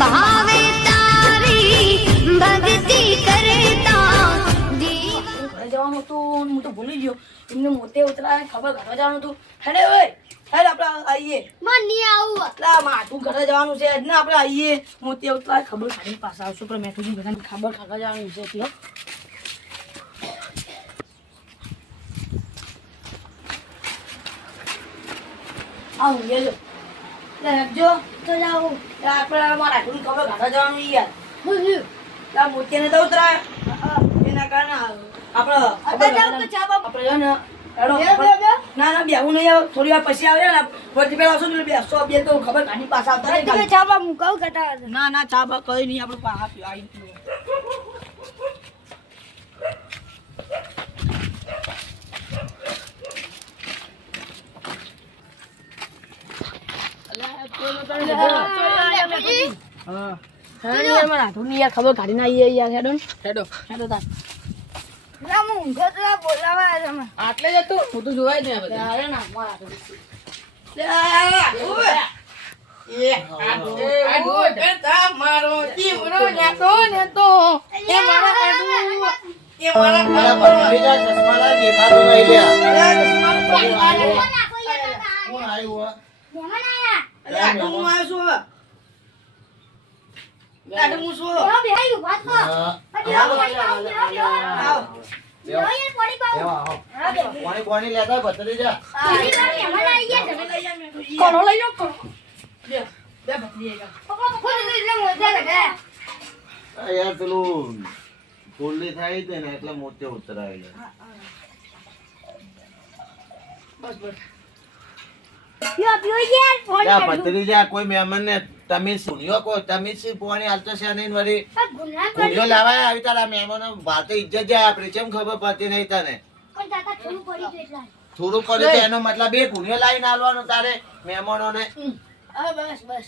ભાવે તારી ભક્તિ કરતા ઘરે જવાનું હતું હું તો ભૂલી ગયો એમને મોતે ઉતરાય ખબર ઘરે જવાનું હતું હેડે ઓય હેડ આપણે આવીએ મની આવું એટલા માથું ઘરે જવાનું છે એટલે આપણે આવીએ મોતે ઉતરાય ખબર કાઢીને પાછા આવશું પણ મેં તું બધાને ખબર ઘરે જવાનું છે એટલે આવું ગયેલો જો તો જાઉં આપણે મારા ઘરે ખબર ઘરે જવાનું યાર બોલ્યું લા મોતિયાને તો ઉતરાય એના કારણે આપણે આપણે જો ને ના ના બેવું નહીં આવે થોડી વાર પછી આવે ને વચ્ચે પેલા આવશો ને બેસો બે તો ખબર કાઢી પાછા આવતા રહે તમે ચાબા મુકાવ કટા ના ના ચા બા કઈ નહીં આપણે પાછા આવી ખબર કાઢી ના આવીએ યાર હેડો હેડો હેડો તાર આટલે જ હતું હું તો જોવાય જ નહીં અરે ના મારા મારો જીવનો જાતો ને તો એ મારા એ મારા ચશ્મા લાગી દેખાતો નહીં લ્યા કોણ આવ્યું પાણી પાણી લેતા બતરી જા યાર પેલું ફૂલી થાય છે ને એટલે મોતે ઉતરાય બતરી જા કોઈ મહેમાન ને તમે સુન્યો કો તમે પાણી હાલતો છે નહીં વળી ગુણ્યો લાવાય આવી તારા મહેમાનો ભાતે ઇજ્જત જાય આપડે કેમ ખબર પડતી નહીં તને થોડું પડે તો એનો મતલબ એ ગુણ્યો લાવીને હાલવાનો તારે મહેમાનો ને બસ બસ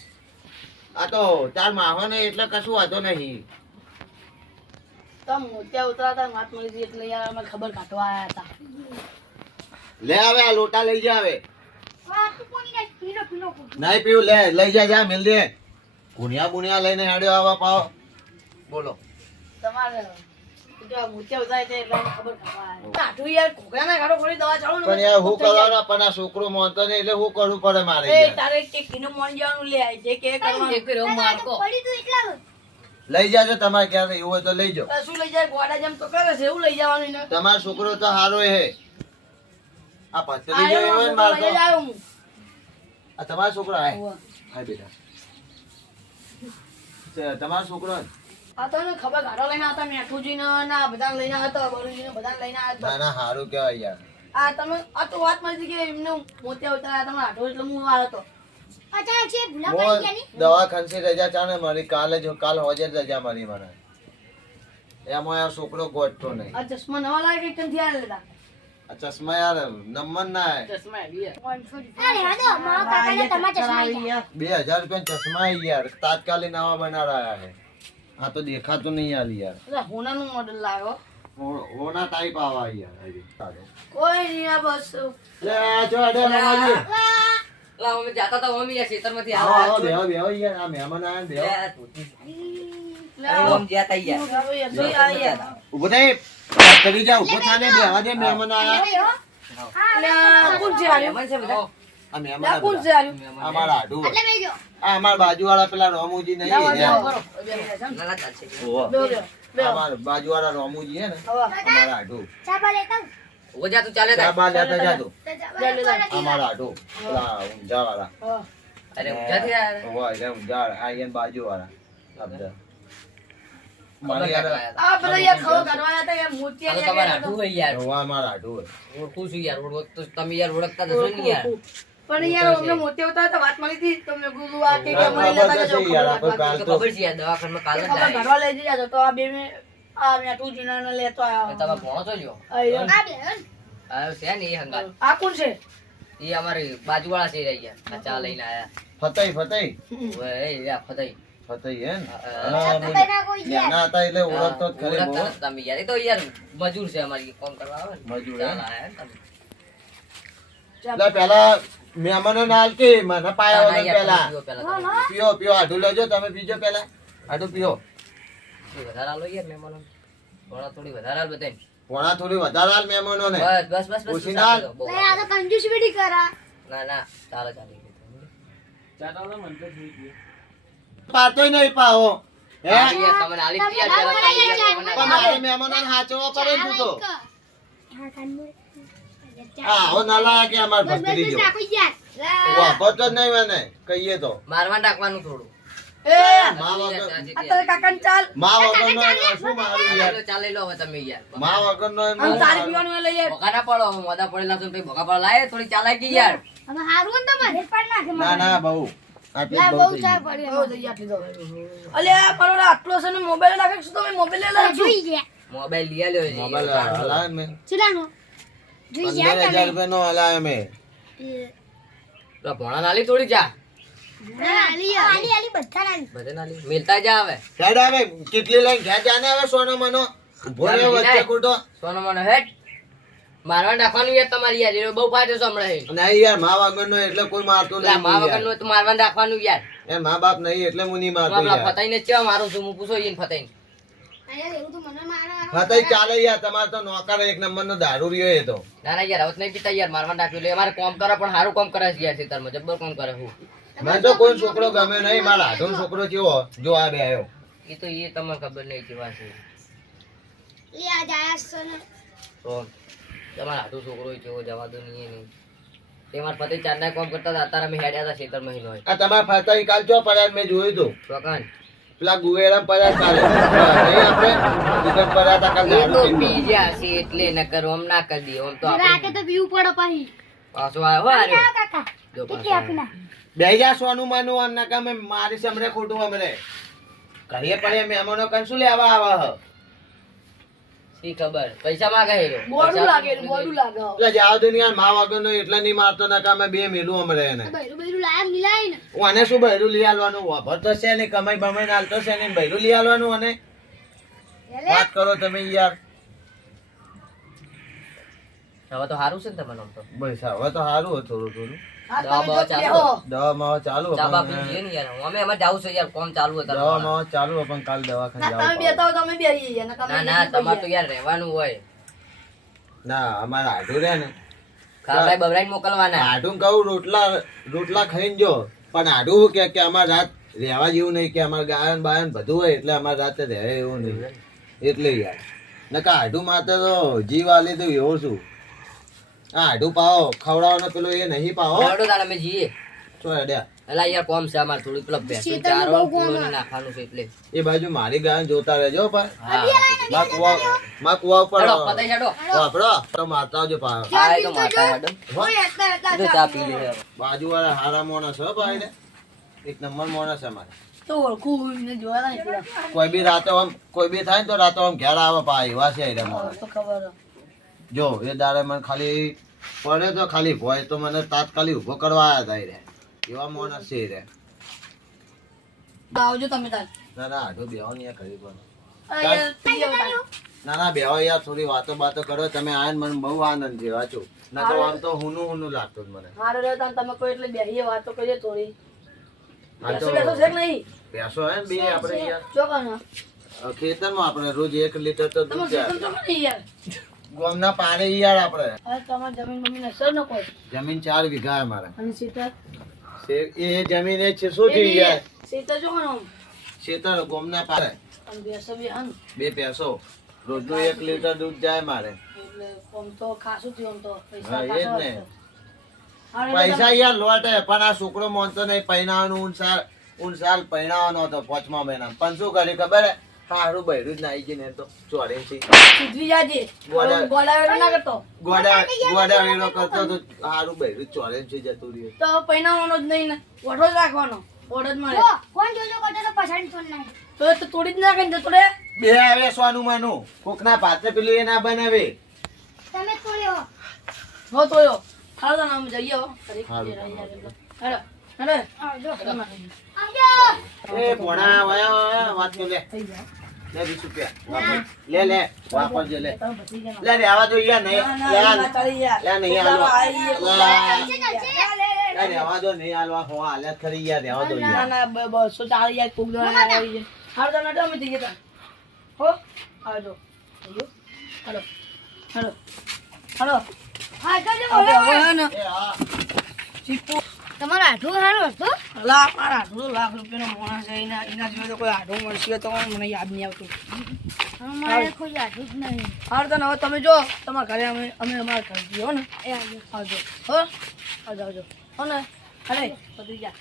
આ તો તાર માહો ને એટલે કશું વાંધો નહીં તમે મોતિયા ઉતરાતા વાત મળી હતી એટલે યાર અમે ખબર કાઢવા આવ્યા હતા લે આવે આ લોટા લઈ જા હવે નહીં પીવું લે લઈ જા મિલ દે ગુણિયા બુણિયા લઈને હેડ્યો આવા પાવ બોલો તમારે મોતિયા ઉતારે છે એટલે ખબર કાઢવા આવ્યા કાઢું યાર ઘોઘરાના કાઢો થોડી દવા ચાલો ને પણ યાર હું કરવાનો પણ આ છોકરો મોનતો નહીં એટલે હું કરવું પડે મારે એ યાર. તારે કે કિનો મોન જવાનું લે આય જે કે કરવાનું મારકો લઈ જાજો તમારે ક્યારે એવું હોય તો લઈ જાઓ શું લઈ જાય ગોડા જેમ તો કરે છે એવું લઈ જવાનું ને તમારો છોકરો તો સારો હે આ પથરી જેવો હોય ને મારતો આ તમારો છોકરો હાય હાય બેટા તમારો છોકરો આ તો ને ખબર ગાડો લઈને આવતા મેઠુજી ના બધા લઈને આવતા બરુજી ને બધા લઈને આવતા ના ના સારું કેવાય યાર આ તમે આ તો વાત મળી કે એમને મોતિયા ઉતાર્યા તમે આઠો એટલે હું આવ્યો તો અચાનક છે ભૂલા હું પડી ગયા ની દવાખાને રજા ચાલે મારી કાલ હોજે રજા મારી મને એમાં આ છોકરો ગોઠતો નહીં આ ચશ્મા નવા લાગે કે ક્યાંથી આવેલા આ ચશ્મા યાર નંબર ના હે. ચશ્મા આવી અરે હાડો મારા કાકાને તમારા ચશ્મા આવી ગયા 2000 રૂપિયા ચશ્મા હે યાર તાત્કાલિક નવા બનાવ્યા હે આ તો દેખાતું નહીં યાર યાર એટલે હોનાનું મોડેલ લાવ્યો હોના ટાઈપ આવા યાર હજી કોઈ નહીં આ બસ લે જો અડે નવાજી લાવ અમે જાતા તો મમ્મી આ ખેતરમાંથી આવો આવો બેહો બેહો યાર આ મહેમાન આયા બેહો ઓમ જાતા યાર ઉભો થઈ કરી જા ઉભો થાને બેહવા દે મહેમાન આયા કોણ છે આવ્યું મન છે બધા આ મહેમાન કોણ છે આવ્યું અમારા આડુ એટલે બેજો આ અમાર બાજુવાળા પેલા રોમુજી નહીં બરો નાના ચાલશે અમાર બાજુવાળા રોમુજી હે ને અમારા આડુ ચાબા લેતા ઓ જા તું ચાલે ચા બા લેતા જા તું ચાબા અમારા આડુ પેલા ઊંઝાવાળા અરે ઉજાથી યાર ઓય રે ઊંઝા આ યન બાજુવાળા આપડા મારી યાર આ બધા યાર ખબર કાઢવા હતા યાર મોતિયા આ તો તમારા આઠું હોય યાર રોવા અમારા આડુ ઓળખું છું યાર ઓળખ તો તમે યાર ઓળખતા તો છો ને યાર પણ યાર અમને મોતિયા ઉતાર તો વાત મળી હતી તમને ગુરુ આ કે હા, મને ખબર લેતા તો છે યાર, આપણે કાલ તો ખબર છે યાર દવાખાનામાં કાલ જ ખબર જાય કાઢવા લઈ જજો તો આ બે મે આ મેઠું જીનાને લેતો આવ્યો તમે ભણો છો જો આયો. આ બેન આ છે ને એ હંગાત આ કોણ છે એ અમારી બાજુવાળા છે રહી ગયા આ ચા લઈને આયા ફતઈ ફતઈ ઓય એ યા ફતઈ ફતઈ હે ને બના કોઈ ગયા નાના હતા એટલે ઓળખતો જ ખરી બહુ. ઓળખતા નથી તમે યાર એ તો યાર મજૂર છે અમારી કોમ કરવા આવે ને મજૂર, ચાલ હે? આયા ને તમે. એટલે પેલા મહેમાનો ના હાલતી, મને પાયા ના, વગર યાર, પેલા. તમે પીવો પેલા તમે. પીઓ પીઓ, આઢું લેજો, તમે પીજો પેલા. આઢું પીઓ. થોડી વધારે આલો યાર મહેમાનો. થોડી વધારે આલ બધાને. પોણા થોડી વધારે હાલ મહેમાનોને. બસ બસ બસ બસ. ઓછી ના આલ. બહુ લે, આ તો કંજૂસ બેટી કરા. ના ના ચાલો ચાલો. પાતોય નહીં પાવો. હે? હા, યાર, તમને આલી જ યાર, પેલા તમે યાર, મને પણ મારે મહેમાનોને હાચવવા પડે ને તું તો. હા, કાનમોર. હા, આવો ના લાયા કે અમાર બસ ભત્રીજો. બસ રાખો યાર. વાપરતો જ નહીં મને, કહીએ તો. મારવા નાખવાનું થોડું. એ માં વગર આ તારે કાકાને ચાલ માં વગરનો શું મારું યાર. ચાલે લો હવે તમે યાર. માં વગરનો આમ તારી પીવાનું એ લઈ યાર ભોગા ના પડો, હવે મોઢા પડેલા છે ને પછી ભોગા પડો લાય થોડી ચાલાકી યાર. હવે હારું ને તમારે પાડ નાખે ના ના બહુ આટલી જ બહુ બહુ થઈ ચા ગઈ. પડી બહુ થઈ આટલી તો અલ્યા પણ ઓલા આટલો છે ને મોબાઈલ રાખે શું તમે મોબાઈલ લઈ લાવજો જોઈ ગયા મોબાઈલ લઈ આલ્યો છે. મોબાઈલ હલાવે મેં. ચલાનો જોઈ ગયા 15,000 રૂપિયાનો હલાવે મેં. પેલા ભોણા નાલી થોડી ચા. આલી આલી બધા આલી બધે નાલી મેલતા જા હવે. હેડ આવે કેટલી લઈને ઘેર જાને આવે સોનો મનો ઉભો રહ્યો વચ્ચે કૂટો. સોનો મને હેટ મારવા નાખવાનું યાર તમારી યાર એનો બહુ ફાયદો છે હમણાં. નહીં યાર મા વગરનો એટલે કોઈ મારતો પેલા નહીં મા યાર. વગરનું તો મારવા નાખવાનું યાર. એ મા બાપ નહીં એટલે હું નહીં મારતો પેલા યાર. ફતાઈને ચેવા મારું છું હું પૂછો ઈને ફતાઈને. અરે એવું તો મને મારા ફતાઈ ચાલે યાર, તમારે તો નોકર એક નંબરનો દારૂ રહ્યો એ તો. ના ના યાર હવે તો નહીં પીતા યાર મારવા નાખ્યું એટલે અમારે કામ કરે પણ સારું કામ કરે છે યાર ખેતરમાં જબ્બર કામ કરે હું. મને તો કોઈ છોકરો ગમે નહીં, મારા હાથનો છોકરો કેવો જો આ બે આવ્યો. એ તો એ તમને ખબર નહીં કેવા છે એ આજ આયા છે ને તો તમારા હાથો છોકરો કેવો જવા દો નહીં એ નહીં. તે મારા પતિ ચારના કામ કરતા હતા અત્યારે અમે હેડ્યા હતા ખેતરમાં હિનો આ તમારા ફતાઈ કાલ ચો પડ્યા મેં જોયું તું. ચોકન પેલા ગુવેરા પડ્યા કાલે નહીં આપણે દુકાન પડ્યા હતા કાલ એ દારૂ તો પીને. પી ગયા છે એટલે ન કરો આમ ના કરી દઈએ આમ તો રાતે આપણે તો પીવું પડે પાહી પાછો આવ્યો હો આર્યો. કાકા જો કેટલી પાછો આપી ના બેહી જા સોનું માનું આમ ના કામે મારી સમરે ખોટું અમરે કરીએ પડે મહેમાનો કન શું લેવા આવા હ. શી ખબર પૈસા માંગે હેરો બોડું લાગે બોડું લાગે એટલે જાવ દે ને યાર મા વગરનો એટલે નહીં મારતો ના કામે બે મેલું અમરે એને. બૈરું બૈરું લાયા મિલાય ને આને શું બૈરું લઈ આલવાનું વાપર તો છે ને કમાઈ બમાઈ નાલતો છે ને બૈરું લઈ આલવાનું અને વાત કરો તમે યાર. હવે તો સારું છે ને તમને આમ તો બસ હવે તો સારું હતું થોડું થોડું. હા દવા તમે બવા જો ચાલુ? બેહો. દવા માવા ચાલુ ચા બા પણ પી ને યાર અમે એમાં જાવું છે યાર કોમ ચાલુ હતા દવા માવા ચાલુ પણ કાલ દવાખાને ના તમે જવું બેતા હો તમે બેહી યાર ના ના ના તમારે તો યાર રહેવાનું હોય ના અમારે આઢું રે ને ખાવડાઈ બવરાઈ મોકલવાના આઢું કહું રોટલા ખાઈને જો પણ આઢું શું કે અમારે રાત રહેવા જેવું નહીં કે અમારે ગાયન બાયન બધું હોય એટલે અમારે રાતે રહે એવું નહીં એટલે યાર નકા આઢું માથે તો જીવ આલે તો એવો શું. આ આઢું પાવો ખવડાવવાનો પેલો એ નહીં પાવો હેડો તાણ અમે જઈએ છો હેડ્યા. એલા યાર કોમ છે અમારે થોડું પેલા ભેંસું શેતાનું ચારો બહુ કોમ પૂળો હોય. ને નાખવાનું છે એટલે એ બાજુ મારી ગાયન જોતા રહેજો પણ હા માં કુવા ઉપર હેડો પતાઈ હેડો વાપરો તો મારતા આવજો પાછો. હા એ તો માતા હેડો ઓય એટલા એટલા જો ચા પી લે બાજુ વાળા હારા માણસ હો ભાઈ ને એક નંબર માણસ અમારે. તો ઓળખું ને જોયા નહીં પેલા કોઈ બી રાતે આમ કોઈ બી થાય ને તો રાતે આમ ઘેર આવે પા એવા છે એ માણસ. તો ખબર જો એ દાડે મને ખાલી પડે તો ખાલી ભોય તો મને તાત્કાલિક ઉભો કરવા આવ્યા હતા એ રે. એવા માણસ છે એ રે. આવજો તમે તાર ના ના આઢો બેહો ને યાર ખરી પણ. યાર પી જાઓ તાર. ના ના બેહો યાર થોડી વાતો બાતો કરો તમે આયન મને બહુ આનંદ છે વાંચો ના તો આમ તો હુનું લાગતું જ મને. હારું રહ્યો તાન તમે કોઈ એટલે બેહીએ વાતો કરીએ થોડી આ તો બેસો છે કે નહીં ભેંસો હે ને બે આપણે યાર જો કાનો ખેતરમાં આપણે રોજ 1 લીટર તો તમે દૂધ જોતો જાય. તો નહીં યાર ગામના પાડે યાર આપણે હવે તમારી જમીન મમ્મી નસર ન કોઈ જમીન 4 વીઘા અમારે. અને સીતા એ જમીન એ છે શું થઈ યાર સીતા જો કાનો ખેતર ગામના પાડે અને બેસો બી આન બે ભેંસો રોજનું 1 લીટર દૂધ જાય મારે. એટલે આમ તો ખાસું થયું આમ તો પૈસા હા, એ જ ખાસા ને. હશે. હારું પૈસા યાર લોટે પણ આ છોકરો માનતો નહીં પૈણાવાનું ઉનસાલ પૈણાવાનો હતો 5મા મહિનામાં પણ શું કરી ખબર હે સારું બૈરું જ ના આવી ગઈ ને તો ચોરે છે સીધવી જાજે ગોળા- ગોળા ના કરતો ગોડા વેરો કરતો તો સારું બૈરું ચોરે છે જતું રહ્યું. તો પૈણાવાનો જ નહીં ને ઓઠો જ રાખવાનો ઓઠો જ મળે ઓ કોણ જોજો કરતો તો પછાડી છોડ નાખ તો એ તો તોડી જ નાખે ને જતો રે બે આવે સોનું માનું કોકના પાત્ર પેલું એ ના બનાવે. તમે તોડ્યો હો તોયો હાલો તો નામ જઈએ હો હારું. હેડો હેડો આવજો હેડો. આવજો એ ભોણા વાયા વાત કર લે થઈ જાય લે 20 રૂપિયા લે વાપરજે લે તમે બચી ગયા લે રે આવા જો યાર નહીં ના, ના, ના, ચાલી યાર. લે નહીં ચાલો, આલો. આઈએ. લે. ચાલશે ચાલશે યાર રહેવા દો નહીં હાલવા હો હાલત ખરી યાર રહેવા દો ના યાર ના 240 યાર કોક દોડા આવી જાય હાર તો નટો અમે જઈએ તા હો આવજો હેલો હેલો હેલો હા કરજો હવે બોલો હવે ને એ હા ચીપુ તમારો આઠું સારું હતું લા મારા 8 લાખ રૂપિયાનો માણસ છે એના સિવાય તો કોઈ આઢું મળશે તો મને યાદ નહીં આવતું મારે કોઈ આઠું જ નહીં હાર તો હવે તમે જો તમારા ઘરે અમે અમારા ઘર જઈએ હો ને એ આવજો આવજો હો આવજો હો ને અરે પતી જા